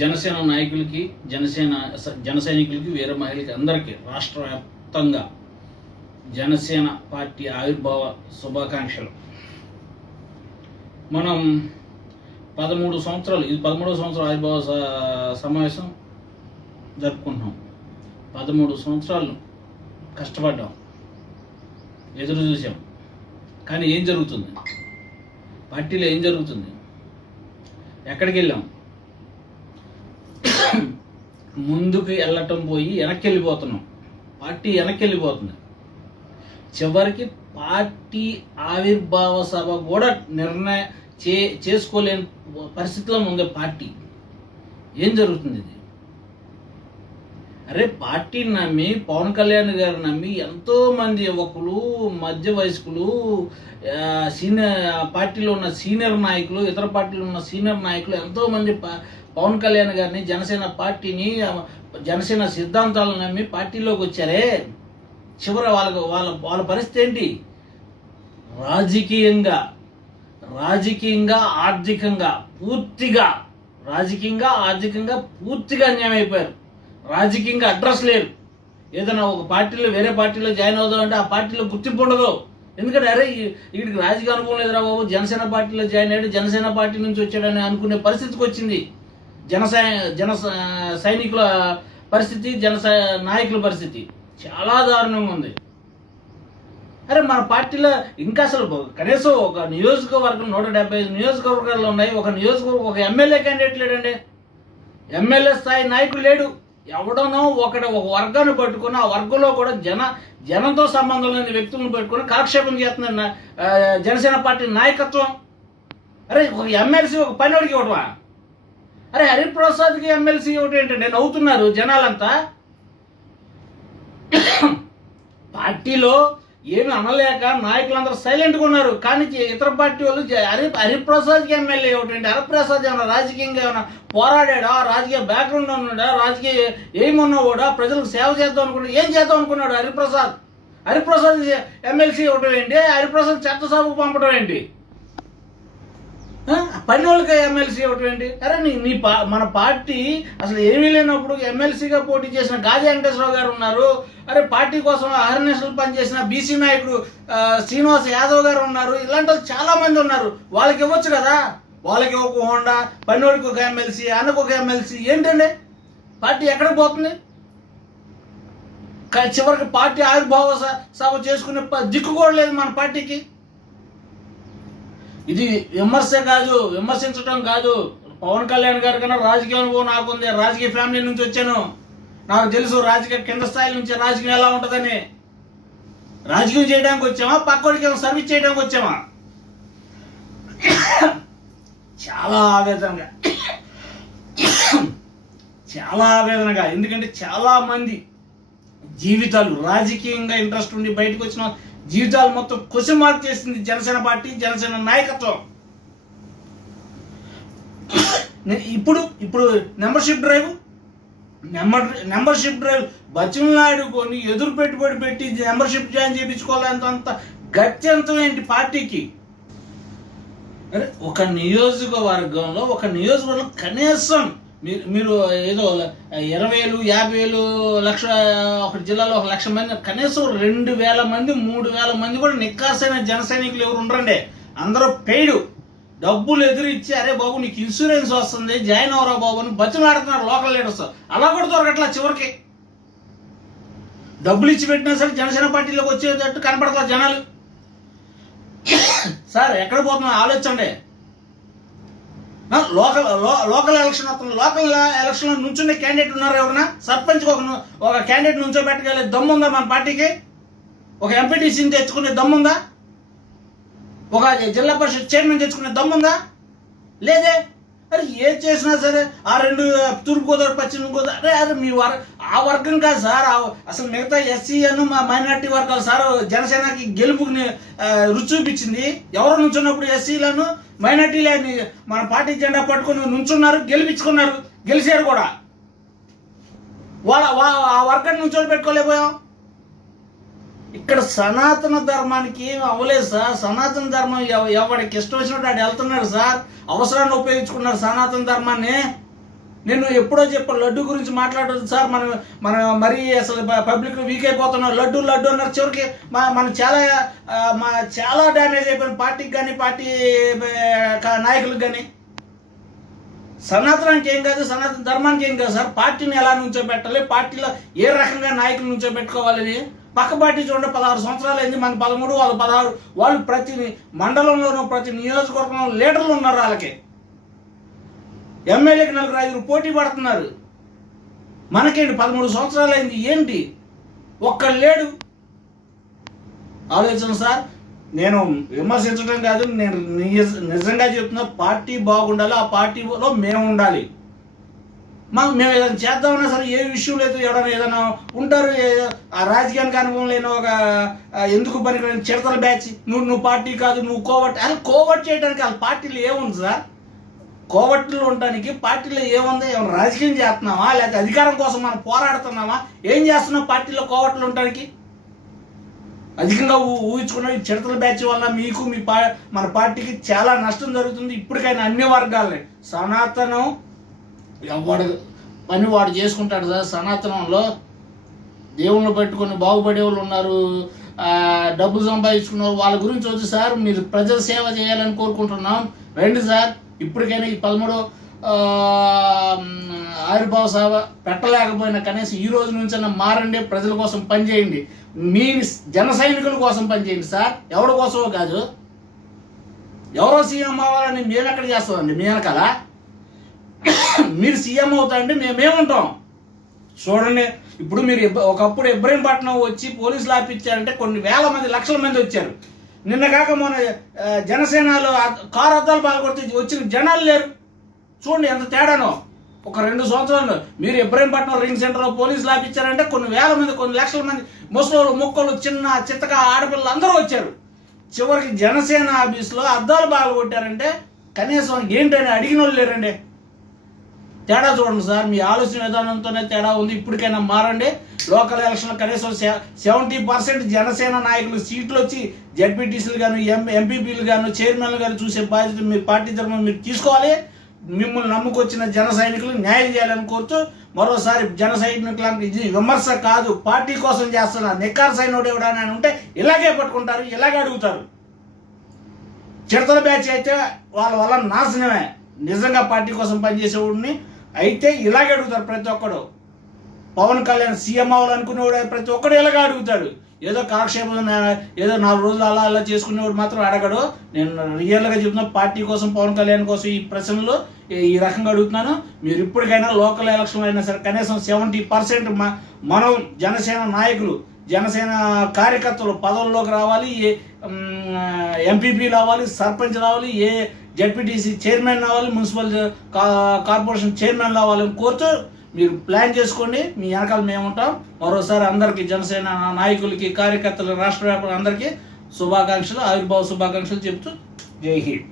జనసేన నాయకులకి, జన సైనికులకి, వీర మహిళలకి అందరికీ రాష్ట్ర వ్యాప్తంగా జనసేన పార్టీ ఆవిర్భావ శుభాకాంక్షలు. మనం 13 సంవత్సరాలు, ఇది 13వ సంవత్సరం ఆవిర్భావ సమావేశం జరుపుకుంటున్నాం. 13 సంవత్సరాలు కష్టపడ్డాం, ఎదురు చూసాం. కానీ ఏం జరుగుతుంది? పార్టీలో ఏం జరుగుతుంది? ఎక్కడికి వెళ్ళాం? ముందుకు వెళ్ళటం పోయి వెనక్కి వెళ్ళిపోతున్నాం. పార్టీ వెనక్కి వెళ్ళిపోతుంది. చివరికి పార్టీ ఆవిర్భావ సభ కూడా చేసుకోలేని పరిస్థితిలో ఉంది పార్టీ. ఏం జరుగుతుంది ఇది? అరే, పార్టీని నమ్మి, పవన్ కళ్యాణ్ గారు నమ్మి ఎంతోమంది యువకులు, మధ్య వయస్కులు, పార్టీలో ఉన్న సీనియర్ నాయకులు, ఇతర పార్టీలో ఉన్న సీనియర్ నాయకులు ఎంతోమంది పవన్ కళ్యాణ్ గారిని, జనసేన పార్టీని, జనసేన సిద్ధాంతాలను నమ్మి పార్టీలోకి వచ్చారే. చివరి వాళ్ళ పరిస్థితి ఏంటి? రాజకీయంగా, ఆర్థికంగా పూర్తిగా అన్యాయం అయిపోయారు. రాజకీయంగా అడ్రస్ లేరు. ఏదైనా ఒక పార్టీలో, వేరే పార్టీలో జాయిన్ అవుదామంటే ఆ పార్టీలో గుర్తింపు ఉండదు. ఎందుకంటే అరే, వీడికి రాజకీయ అనుభవం లేదురా బాబు, జనసేన పార్టీలో జాయిన్ అయ్యాడు, జనసేన పార్టీ నుంచి వచ్చాడని అనుకునే పరిస్థితికి వచ్చింది జన సైనికుల పరిస్థితి, నాయకుల పరిస్థితి చాలా దారుణంగా ఉంది. అరే, మన పార్టీలో ఇంకా అసలు కనీసం ఒక నియోజకవర్గం 175 నియోజకవర్గాలు ఉన్నాయి. ఒక నియోజకవర్గం, ఒక ఎమ్మెల్యే క్యాండిడేట్ లేడండి. ఎమ్మెల్యే స్థాయి నాయకుడు లేడు. ఎవడనో ఒక వర్గాన్ని పట్టుకుని, ఆ వర్గంలో కూడా జనంతో సంబంధం లేని వ్యక్తులను పెట్టుకుని కాలక్షేపం చేస్తున్న జనసేన పార్టీ నాయకత్వం. అరే, ఒక ఎమ్మెల్సీ ఒక పనివాడికి ఇవ్వటమా? అరే, హరిప్రసాద్కి ఎమ్మెల్సీ ఇవ్వటం ఏంటంటే నవ్వుతున్నారు జనాలంతా. పార్టీలో ఏమి అనలేక నాయకులందరూ సైలెంట్గా ఉన్నారు. కానీ ఇతర పార్టీ వాళ్ళు హరిప్రసాద్కి ఎమ్మెల్యే ఏమిటంటే, హరిప్రసాద్ ఏమన్నా రాజకీయంగా ఏమన్నా పోరాడా, రాజకీయ బ్యాక్గ్రౌండ్ ఉన్నాడా, రాజకీయ ఏమున్నాడా, ప్రజలకు సేవ చేద్దాం అనుకున్నాడు. ఏం చేద్దాం అనుకున్నాడు హరిప్రసాద్ ఎమ్మెల్సీ ఇవ్వటం ఏంటి? హరిప్రసాద్ చట్టసభకు పంపడం ఏంటి? పని వాళ్ళకి ఎమ్మెల్సీ ఇవ్వటం ఏంటి? అరే, మన పార్టీ అసలు ఏమీ లేనప్పుడు ఎమ్మెల్సీగా పోటీ చేసిన గాజీ వెంకటేశ్వరరావు గారు ఉన్నారు. అరే, పార్టీ కోసం అహర్నిశలు పనిచేసిన బీసీ నాయకుడు శ్రీనివాస్ యాదవ్ గారు ఉన్నారు. ఇలాంటి వాళ్ళు చాలా మంది ఉన్నారు. వాళ్ళకి ఇవ్వచ్చు కదా. వాళ్ళకి ఒక హోండా, పనివాడికి ఒక ఎమ్మెల్సీ, అన్నకు ఒక ఎమ్మెల్సీ. ఏంటండి పార్టీ ఎక్కడికి పోతుంది? చివరికి పార్టీ ఆవిర్భావ సభ చేసుకునే దిక్కు కూడా లేదు మన పార్టీకి. ఇది విమర్శించడం కాదు. పవన్ కళ్యాణ్ గారి కన్నా రాజకీయ అనుభవం నాకుంది. రాజకీయ ఫ్యామిలీ నుంచి వచ్చాను. నాకు తెలుసు రాజకీయ కింద స్థాయి నుంచి రాజకీయం ఎలా ఉంటుందని. రాజకీయం చేయడానికి వచ్చామా, పక్కోడికి సర్వీస్ చేయడానికి వచ్చామా? చాలా ఆవేదనగా, ఎందుకంటే చాలా మంది జీవితాలు, రాజకీయంగా ఇంట్రెస్ట్ ఉండి బయటకు వచ్చిన జీవితాలు మొత్తం క్వశ్చన్ మార్క్ చేసింది జనసేన పార్టీ, జనసేన నాయకత్వం. ఇప్పుడు మెంబర్షిప్ డ్రైవ్ బతిమలాడుకొని ఎదురు పెట్టుబడి పెట్టి మెంబర్షిప్ జాయిన్ చేయించుకోవాలంత గత్యంతం ఏంటి పార్టీకి? అరే, ఒక నియోజకవర్గంలో కనీసం మీరు ఏదో 20,000, 50,000, లక్ష, ఒక జిల్లాలో 1,00,000 మంది, కనీసం 2,000 మంది, 3,000 మంది కూడా నిక్కాసైన జన సైనికులు ఎవరు ఉండరండి. అందరూ పెయిడ్ డబ్బులు ఎదురిచ్చి, అరే బాబు నీకు ఇన్సూరెన్స్ వస్తుంది, జాయిన్ అవరా బాబు అని బతిమలాడుతున్నారు లోకల్ లీడర్స్. అలా కూడా దొరకట్లా. చివరికి డబ్బులు ఇచ్చి పెట్టినా సరే జనసేన పార్టీలోకి వచ్చేటట్టు కనపడతారు జనాలు. సార్, ఎక్కడ పోతున్నా ఆలోచించండి. లోకల్ ఎలక్షన్ నుంచునే క్యాండిడేట్ ఉన్నారు. ఎవరన్నా సర్పంచ్కి ఒక క్యాండిడేట్ నుంచోబెట్టగలే దమ్ముందా మన పార్టీకి? ఒక ఎంపీటీసీని తెచ్చుకునే దమ్ముందా? ఒక జిల్లా పరిషత్ చైర్మన్ తెచ్చుకునే దమ్ముందా? లేదే. అరే, ఏం చేసినా సరే ఆ 2 తూర్పుగోదావరి, పశ్చిమ గోదావరి, అరే మీ ఆ వర్గం కాదు సార్. అసలు మిగతా ఎస్సీ మైనారిటీ వర్గాలు సార్ జనసేనకి గెలుపుని రుచి చూపించింది. ఎవరు నుంచున్నప్పుడు ఎస్సీలను, మైనారిటీలని మన పార్టీ జెండా పట్టుకుని నుంచున్నారు, గెలిచారు కూడా. ఆ వర్గాన్ని నుంచోని పెట్టుకోలేకపోయాం. ఇక్కడ సనాతన ధర్మానికి ఏమి అవ్వలేదు సార్. సనాతన ధర్మం ఎవరికి ఇష్టం వచ్చినట్టు వాడు వెళ్తున్నాడు సార్. అవసరాన్ని ఉపయోగించుకున్నారు సనాతన ధర్మాన్ని. నేను ఎప్పుడో చెప్పాను లడ్డు గురించి మాట్లాడదు సార్, మనం మరీ అసలు పబ్లిక్ వీక్ అయిపోతున్నాం, లడ్డు లడ్డు అన్నారు. చివరికి మనం చాలా డ్యామేజ్ అయిపోయింది పార్టీకి కానీ పార్టీ నాయకులకు కానీ. సనాతనానికి ఏం కాదు, సనాతన ధర్మానికి ఏం కాదు సార్. పార్టీని ఎలా నుంచోబెట్టాలి, పార్టీలో ఏ రకంగా నాయకులు నుంచోబెట్టుకోవాలని. పక్క పార్టీ చూడండి 16 సంవత్సరాలు అయింది, మన 13, వాళ్ళు 16. వాళ్ళు ప్రతి మండలంలోనూ ప్రతి నియోజకవర్గంలో లీడర్లు ఉన్నారు. వాళ్ళకి ఎమ్మెల్యేకి 4-5 పోటీ పడుతున్నారు. మనకేంటి 13 సంవత్సరాలు అయింది, ఏంటి ఒక్కడు లేడు. ఆలోచన సార్. నేను విమర్శించడం కాదు, నేను నిజంగా చెప్తున్నా. పార్టీ బాగుండాలి, ఆ పార్టీలో మేము ఉండాలి. మేము ఏదైనా చేద్దామన్నా సరే ఏ విషయం లేదు. ఎవరైనా ఏదైనా ఉంటారు, ఆ రాజకీయానికి అనుభవం లేని ఒక ఎందుకు పనికి చిడతల బ్యాచ్, నువ్వు పార్టీ కాదు, నువ్వు కోవట్. అది కోవట్ చేయడానికి వాళ్ళ పార్టీలో ఏముంది సార్? కోవట్లు ఉండడానికి పార్టీలో ఏముంది? ఏమైనా రాజకీయం చేస్తున్నావా, లేకపోతే అధికారం కోసం మనం పోరాడుతున్నామా? ఏం చేస్తున్నాం పార్టీలో కోవట్లు ఉండడానికి? అధికంగా ఊహించుకున్న ఈ చిడతల బ్యాచ్ వల్ల మీకు మన పార్టీకి చాలా నష్టం జరుగుతుంది. ఇప్పటికైనా అన్ని వర్గాలని సనాతనం ఎవడు పని వాడు చేసుకుంటాడు సార్. సనాతనంలో దేవుళ్ళు పెట్టుకుని బాగుపడే వాళ్ళు ఉన్నారు, డబ్బులు సంపాదించుకున్నారు. వాళ్ళ గురించి వచ్చి సార్ మీరు ప్రజల సేవ చేయాలని కోరుకుంటున్నాం. రండి సార్, ఇప్పటికైనా ఈ 13 ఆవిర్భావ సభ పెట్టలేకపోయినా కనీసం ఈ రోజు నుంచైనా మారండి, ప్రజల కోసం పనిచేయండి. మీ జన సైనికుల కోసం పనిచేయండి సార్, ఎవరి కోసమో కాదు. ఎవరో సీఎం అవ్వాలని మేము ఎక్కడ చేస్తామండి? మీ వెనకాల మీరు సీఎం అవుతారండి, మేమేముంటాం? చూడండి, ఇప్పుడు మీరు ఒకప్పుడు ఇబ్రహీంపట్నం వచ్చి పోలీసులు ఆపిచ్చారంటే కొన్ని వేల మంది, లక్షల మంది వచ్చారు. నిన్న కాక మన జనసేనలో కారు అద్దాలు పాల్గొడితే వచ్చిన జనాలు లేరు. చూడండి ఎంత తేడానో. ఒక 2 సంవత్సరాలు మీరు ఇబ్రహీంపట్నం రింగ్ సెంటర్లో పోలీసులు ఆపిచ్చారంటే కొన్ని వేల మంది, కొన్ని లక్షల మంది, ముసలోళ్ళు, మొక్కలు, చిత్తగా ఆడపిల్లలు అందరూ వచ్చారు. చివరికి జనసేన ఆఫీస్లో అద్దాలు పాల్గొట్టారంటే కనీసం ఏంటని అడిగిన వాళ్ళు లేరండి. తేడా చూడండి సార్, మీ ఆలోచన విధానంతోనే తేడా ఉంది. ఇప్పటికైనా మారండి. లోకల్ ఎలక్షన్లో కనీసం 70% జనసేన నాయకులు సీట్లు వచ్చి జడ్పీటీసీలు గాను, ఎంపీపీలు గాను, చైర్మన్లు గాను చూసే బాధ్యత మీరు పార్టీ తరఫున మీరు తీసుకోవాలి. మిమ్మల్ని నమ్ముకొచ్చిన జన సైనికులు న్యాయం చేయాలని కోరుతూ మరోసారి జన సైనికులకు ఇది విమర్శ కాదు, పార్టీ కోసం చేస్తున్నారు. నిక్కారు సైనికుడు ఎవడని ఉంటే ఇలాగే పట్టుకుంటారు, ఇలాగే అడుగుతారు. చిడతల బ్యాచ్ అయితే వాళ్ళ వల్ల నాశనమే. నిజంగా పార్టీ కోసం పనిచేసేవాడిని అయితే ఇలాగే అడుగుతారు ప్రతి ఒక్కడు. పవన్ కళ్యాణ్ సీఎం అవ్వాలనుకునేవాడు ప్రతి ఒక్కడు ఇలాగే అడుగుతాడు. ఏదో కాలక్షేపం, ఏదో 4 రోజులు అలా చేసుకునేవాడు మాత్రం అడగడు. నేను రియల్గా చెప్తున్నా, పార్టీ కోసం, పవన్ కళ్యాణ్ కోసం ఈ ప్రశ్నలు ఈ రకంగా అడుగుతున్నాను. మీరు ఇప్పటికైనా లోకల్ ఎలక్షన్లు అయినా సరే కనీసం 70% మనం జనసేన నాయకులు, జనసేన కార్యకర్తలు పదవుల్లోకి రావాలి. ఎంపీపీలు అవ్వాలి, సర్పంచ్ రావాలి, జడ్పీటీసీ చైర్మన్ రావాలి, మున్సిపల్ కార్పొరేషన్ చైర్మన్ రావాలని కోరుతూ మీరు ప్లాన్ చేసుకోండి. మీ వెనకాల మేము ఉంటాం. మరోసారి అందరికీ జనసేన నాయకులకి, కార్యకర్తలు, రాష్ట్ర వ్యాపారులు అందరికీ శుభాకాంక్షలు, ఆవిర్భావ శుభాకాంక్షలు చెప్తూ జై హింద్.